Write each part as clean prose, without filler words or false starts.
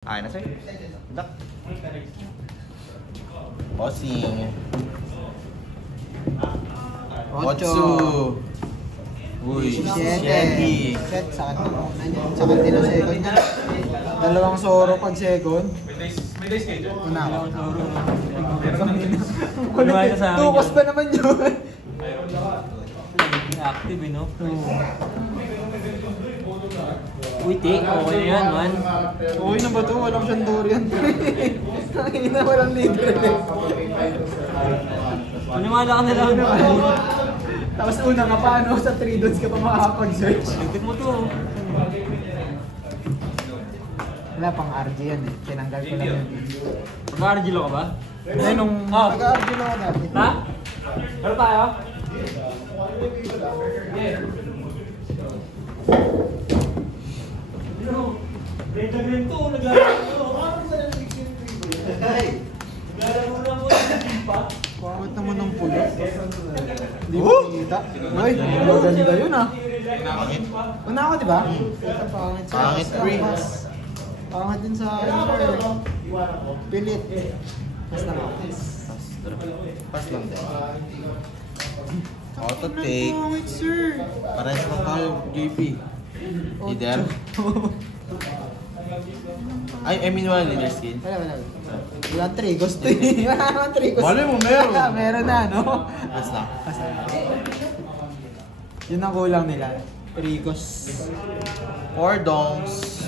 Ay na sir. Dak. Bossing. Otsu. Uy, Shetty. Set, sa kanila second niya. Dalawang Zoro pag second. May days kayo dyan? Una ako. Lumayo sa akin. Tukos pa naman yun. Active no? Witi, okay na yan man. Okay na ba ito? Walang Shandorian. Tangina, walang leader. Maniwala ka na lang naman. Tapos una ka pa, ano, sa 3 dots ka pa makakapag-search. Ligit mo to. Wala, pang RG yan eh. Tinanggal ko lang yun. Mag-argilo ka ba? Eh, nung nag-RG lang ako dati. Ha? Ano tayo? Green to, naglalaro. Naglalaro na mo, hindi pa. Bakit naman ng pulo? Hindi mo kita. Uy, maganda yun ah. Una ako, di ba? Pangit sa Pangit, pre. Pangit din sa pilit. Mas na ako. Pass lang din. Auto take. Pangit, sir. Parehas lang tayo, JP. Leader. I mean wala leader skin. Wala. Walang trigos to eh. Wala naman trigos. Malay mo, meron. Meron na, no? Pass lang. Yun ang kulang nila. Trigos. 4 dongs.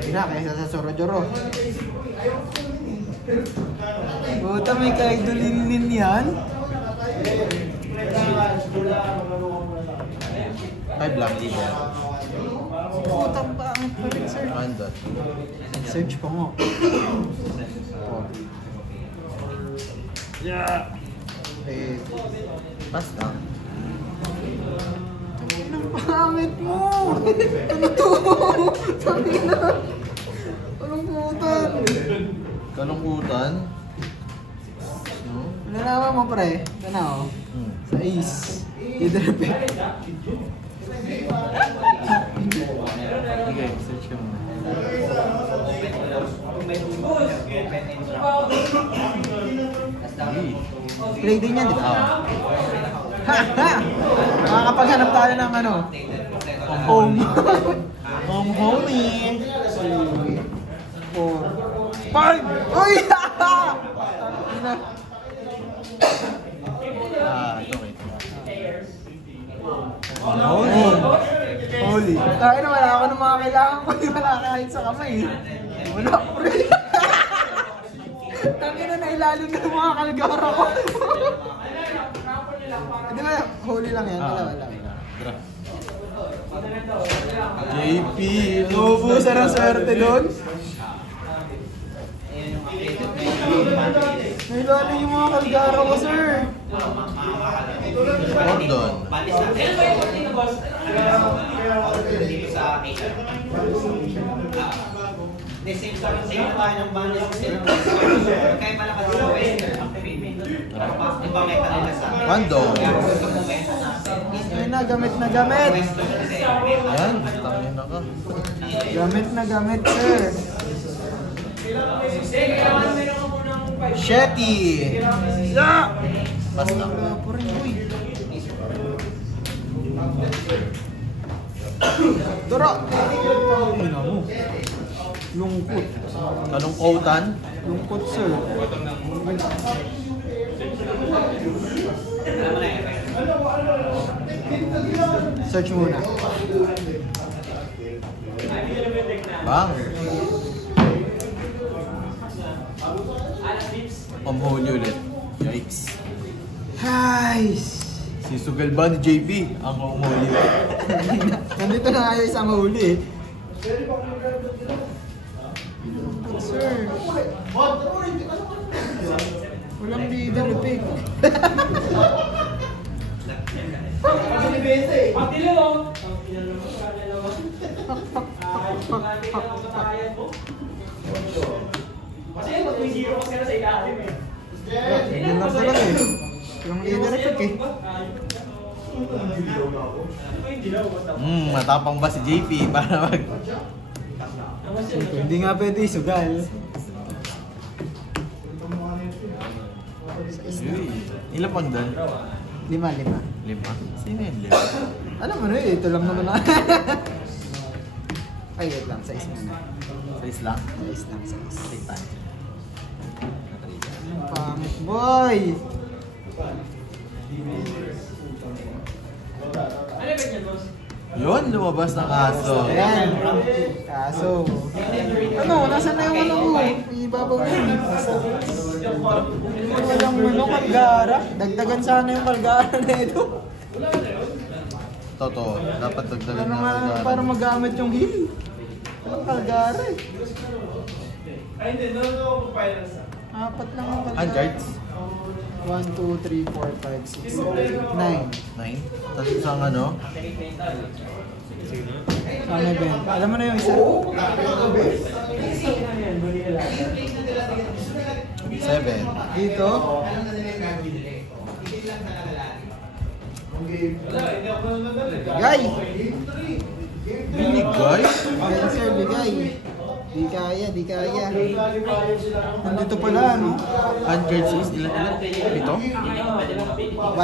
Hindi na, kaysa sa Sorojoro. Puta, may kaidolinin yan. 5 lang, leader. Putang pangit pa rin, sir. 1 dot. Search pa mo. Yeah. Eh, Pass lang. ang pangit mo! Ano to? Sabi na. Anong putan? Kalungkutan. No? Nalaman mo, pre. Sana oh. Sa Ace. Leader pick. Okay, search ka muna. Play din yan, di ba? Ha! Ha! Makakapaghanap tayo ng ano? Home. Home homie. 4. 5! Uy! Ito okay. Holy! Holy! Kaya na wala ako ng mga kailangan ko. Wala kahit sa kamay. Wala ko rin. Tangin na nailalim ng mga kalgara ko. Di ba, holy lang yan. Wala. JP. Naubusan ang swerte doon. Nailalim yung mga kalgara ko, sir. Gordon. Same tayo ng balance sila. Kaya malakas sila Western. Iba may kanila sa... 1 dong. Ay na, gamit na gamit. Ayan, tangin na ka. Gamit na gamit, sir. Shetty. Yeah! Pass lang. Wala po rin, uy. Tara! Ina mo. Lungkot. Kalungkutan. Lungkot, sir. Search muna. Bang. Holy ulit. Yikes. Guys! Si Sugal ba ni JP? Ang holy ulit. Nandito na kayo isang huli eh. Lungkot, sir. Walang leader pick. Yan lang talaga eh. Yung leader pick eh. Matapang ba si JP para mag... Hindi nga pwede sugal. Uy, ilan pang doon? 5. 5? Sino yun 5? Alam mo na ito lang naman na. Ay, wait lang, size muna. Size lang? Size lang, size. Take time. Ang pangit, boy! Yun, lumabas ng aso. Ayan. Kaso. Ano, nasaan na yung ano mo? Ibabaw mo yun. Walang ano, kalgara. Dagdagan sana yung kalgara na ito. Totoo, dapat dagdagan Para, na nga, para magamit yung heel. Walang kalgara eh. Apat lang ang kalgara. Handguards? 1, 2, 3, 4, 5, 6, 7, 8, 9. 9? Tapos isang ano? Ano ba yun? Alam mo na yung isa? 7. Dito? Bigay! Binigay? Bigay sir, bigay. Di kaya, di kaya. Nandito pala, ano? Handguards is ilan? Ito? 8.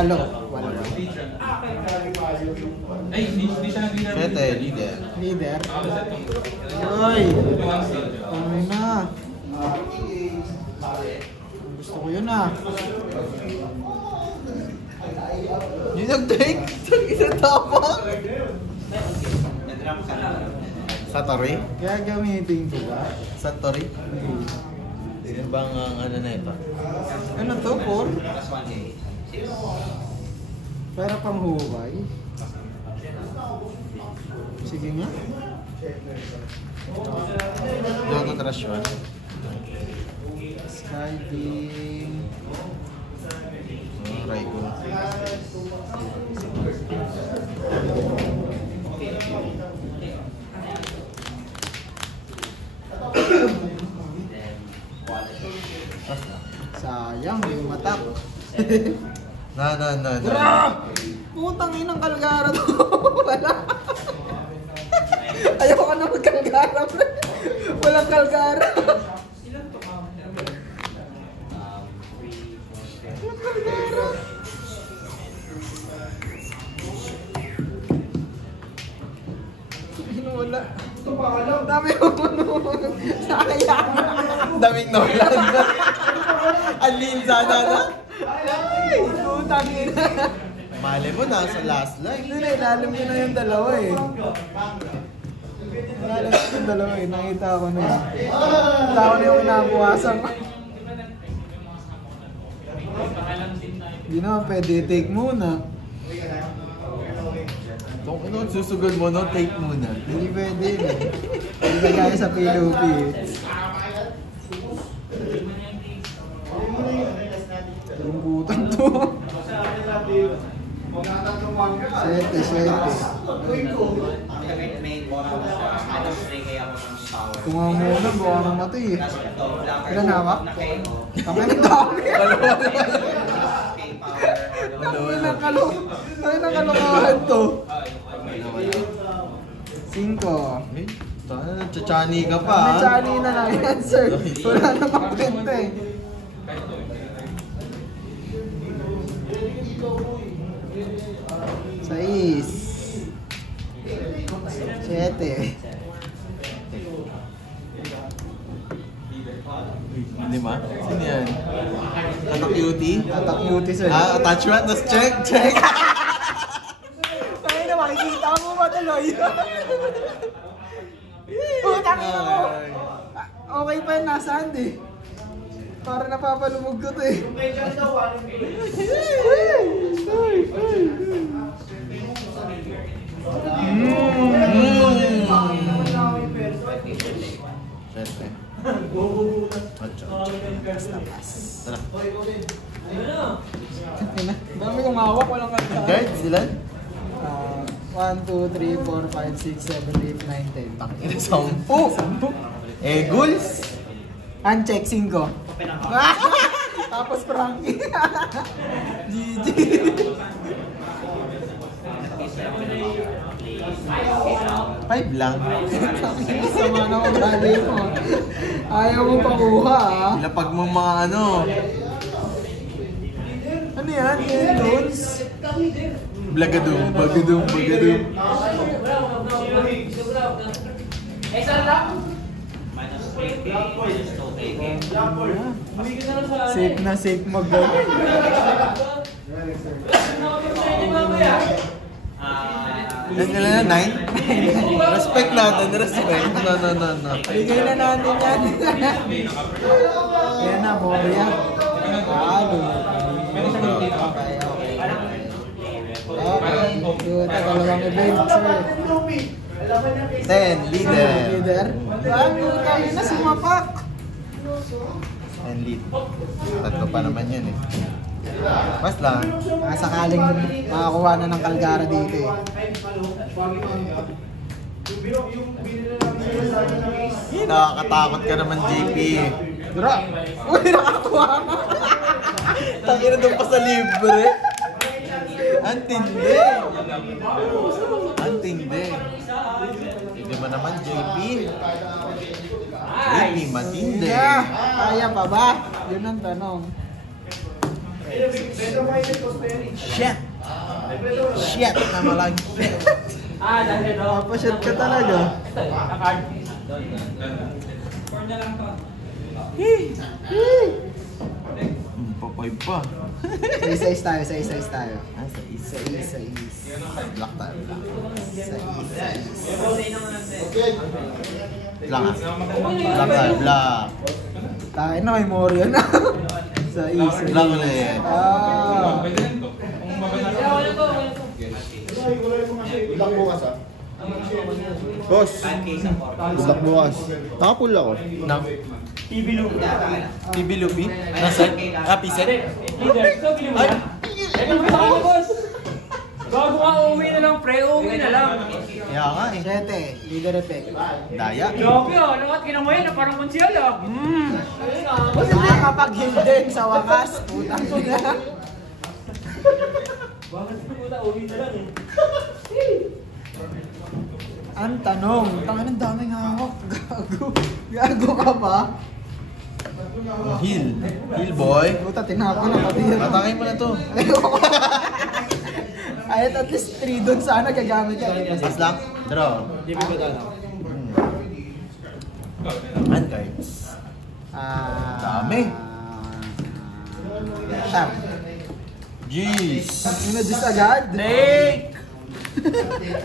7, leader. Leader. Uy! Ano na? Gusto ko yun ah. Yung nag-take? Isang tapang? Satori? Gagamitin ko ba? Satori? Yun bang ano na ito? Ano to, 4? Para pang huway. Sige nga. Logo trash one. Skyding. Raigo. Sayang, yung matak. Na. Putang inang kalgara to. Wala. Ayoko na magkalgara. Walang kalgara. Wala. Dami yung ano. Sayang. Daming Nolan. Alin sana na? Ay, putang ina. Mali mo, nasa last line. Hindi na, ilalim ko na yung dalawa eh. Ilalim ko yung dalawa eh. Nakita ko na eh. Nakita ko na yung nabuwasan ko. Hindi naman pwede, take muna. Kung ano, susugod mo, no? Take muna. Hindi pwede eh. Hindi na kaya sa PLOP eh. Lungkutan to. 7. Tunga muna, buka ng mata eh. Ilan hawak? Kamay ng dami. Ay, nakalokohan to. 5. Eh, sana nagtsachani ka pa, May ha? chani na lang yan, sir. Wala namang kwenta eh. Sais. 7. 5? Sino yan? Tatak cutie? Attack beauty, sir. Attachment? Tapos check! Tayo na, makikita mo ba tuloy? Putang ina mo! Okay pa yun, nasa hand eh. Para napapalumog ko to eh. Siyempre. Tara. Dami kong hawak, walang kanta. Guards, ilan? 1, 2, 3, 4, 5, 6, 7, 8, 9, 10. Tangina, 10. Eh, ghouls? Uncheck 5. Tapos Frankie. GG. 5 lang. Sama na ugali mo. Ayaw mo pakuha ah. Lapag mo mga ano. Ano yan? Yan loans? Blagadum, bagadum, bagadum. Minus 3K, minus 2K. Safe na safe mag-gawin. Yan nila na 9? Respect natin, respect. No. Bigay na natin yan. Yan na, Moria. Okay. Good. Dalawang event, sir. 10, leader. Leader. Ano? Kami na sumapak. 10 lead. Tatlo pa naman yan eh. Mas lang. Sakaling makakuha na ng Calgara dito eh. Nakakatakot ka naman, JP. Dura! Uy, nakakuha ka! Tangina doon pa sa libre. Antindi. Antindi. Hindi mo naman, JP. JP, matindi. Yeah. Kaya pa ba? Yun ang tanong. Shit. Shit na malagpit. Dahil ito. Papasyat ka talaga. Ito, card. Papay pa. Sa-is tayo, sa-is tayo. Ah, sa isa. Sa-is. Black tayo, black. Sa-is. Black ah. Black tayo, black. Tayo na, may Moria na. Sa-is. Black ulit. Ah. Boss, good luck bukas. Nakapul ako. Nang TV loop. TV Lupi? Nasa? Ah, piset? Leader, ito, bili mo na. Ito mo sa boss. Bago ka uuwi na lang, pre, uuwi na lang. Kaya nga eh. 7. Leader effect. Daya. Joke yun, lahat kinamoy na parang konsyal ah. Nakakapag-heal din sa wakas. Putang ina. Bakit na puta, uuwi na lang eh. Ang tanong, tangan ng daming hawak. Gago. Gago ka ba? Heal. Heal boy. Puta, tinapon na pati yun. Matangay mo na to. Ayat at least 3 doon sana gagamit ka. Pass lang. Draw. And cards. Dami. Sharp. Jeez. Ano, just agad? Take!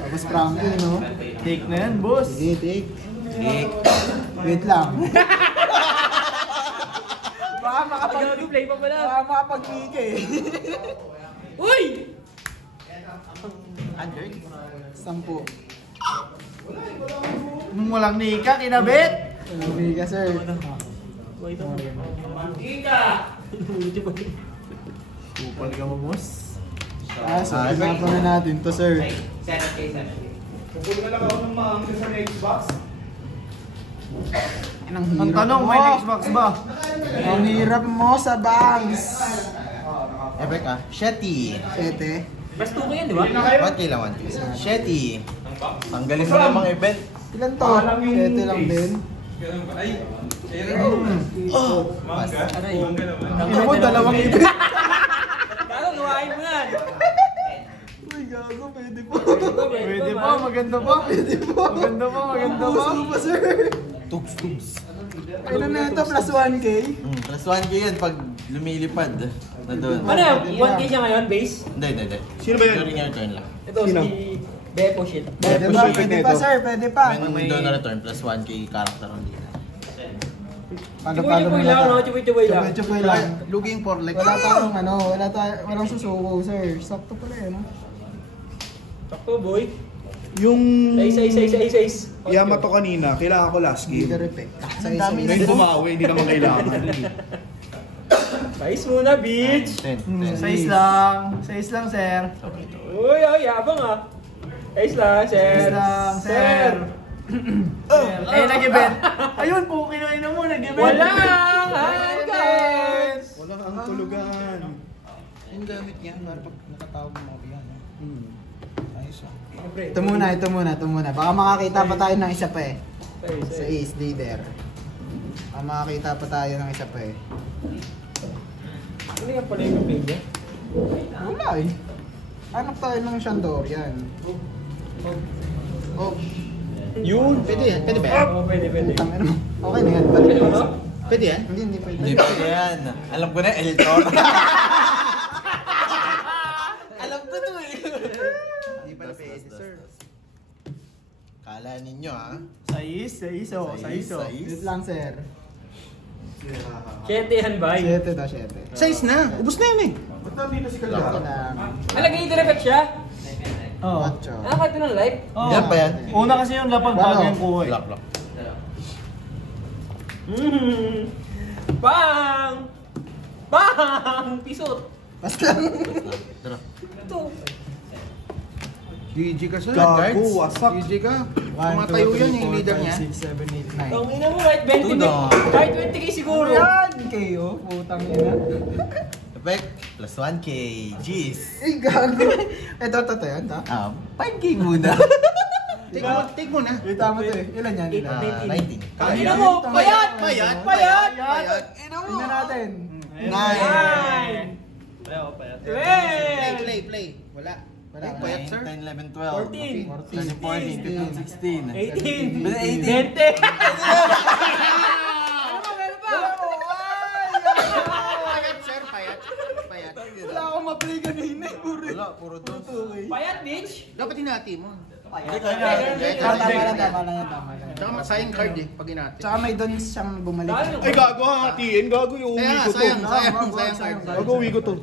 Tapos Frankie, no? Take na yan, boss. Sige, take. Take. Wait lang. Baka makapag... Play pa pala. Baka makapag-ika eh. Uy! And cards. 10. Nung walang nika, kinabit. Ika, sir. Ika! Kupal ka mo, boss. So tinapon na natin to, sir. 7K, 7K. Ang tanong, may Xbox ba? Ang hirap mo sa bangs. Ebek ah. Shetty. 7. Best 2 yan, di ba? 1K lang, 1K. Shetty. Tanggalin mo namang event. Ilan to? 7 lang din. Pass. Aray. Ino mo, dalawang event. Kaya gawain mo yan. Uy, gago, pwede pa. Pwede pa, maganda pa. Pwede pa. Maganda pa, maganda pa. Gusto pa, sir. Tugs. Ano na ito, plus 1K? Plus 1K yan pag lumilipad na doon. Ano yan? 1K siya ngayon, base? Hindi. Sino ba yan? During your turn lang. Ito, Sino? si Beppo shit. Pwede pa, pwede pa, sir. Pwede pa. When doon na return, plus 1K character on dito. Chupoy lang, no? Chupoy lang. Chupoy lang. Looking for like... Wala tayong ano, walang susuko, sir. Sakto pala yun, no? Sakto, boy. Yung Size. Yamato kanina, kailangan ko last Hindi ka game. repe. Ngayon bumawi, hindi naman kailangan. Size muna, bitch. 10. Size lang. Size lang, sir. Uy, yabang ah. Size lang, sir. Size lang, sir. Nag-event. Ayun po, kinain mo, nag-event. Walang hanggang! Wala kang tulugan. Yung gamit niya, para pag nakatawag mo mga yan. Ito muna. Baka makakita pa tayo ng isa pa eh. Sa Ace Leader. Baka makakita pa tayo ng isa pa eh. Ano yung pala yung page? Wala eh. Hanap tayo ng Shandorian. Oh, Yun, pwede yan. Pwede ba yan? Oo, pwede. tangin mo. Okay na yan. Balik mo. Pwede yan? Hindi pwede. Hindi pa yan. Alam ko na, Eltor. Alam ko to eh. Hindi pala pwede, sir. Kala ninyo ah. Sais. Wait lang, sir. 7 yan, bay. 7 daw, 7. Size na. Ubus na yan eh. Ito lang. Nalagay yung direct siya? Oh. Kahit ng live? Yan pa yan. Una kasi yung lapag bago yung kuha eh. Lock. Bang! Pisot! Basta lang. Tara. Ito. GG ka sir. Gago, wasak. GG ka. Tumatayo yan yung leader niya. 6, 7, 8, 9. Ang ina mo, kahit 20 Tudo. kahit 20k siguro. Yan! KO, putang ina. Effect, plus 1k. Jeez. Ay, gago. Ito yan, ta? 5k muna. Take mo na. Yung tama to eh. Ilan yan? 19. Ang ina mo, payat! Payat! Ina mo! Ina natin. 9. 12! Play. Wala. Wala. Payat sir. 10, 11, 12. 14. 15, 16. 18! 18. 20! Payat sir, payat. Wala akong ma-play kanina eh. Wala, puro dos. Payat, bitch! Dapat hinati mo. Tama lang yan. Tsaka masayang card eh, pag hinati. Tsaka may doon siyang bumalik. Ay gago hatiin, gago yung uwi ko to. Sayang. Gago uwi ko to.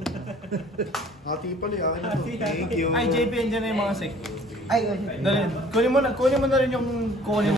Hati pala eh, akin na to. Thank you. Ay, JP, andyan na yung mga sec. Ay, Dali. Kunin mo na rin yung kunin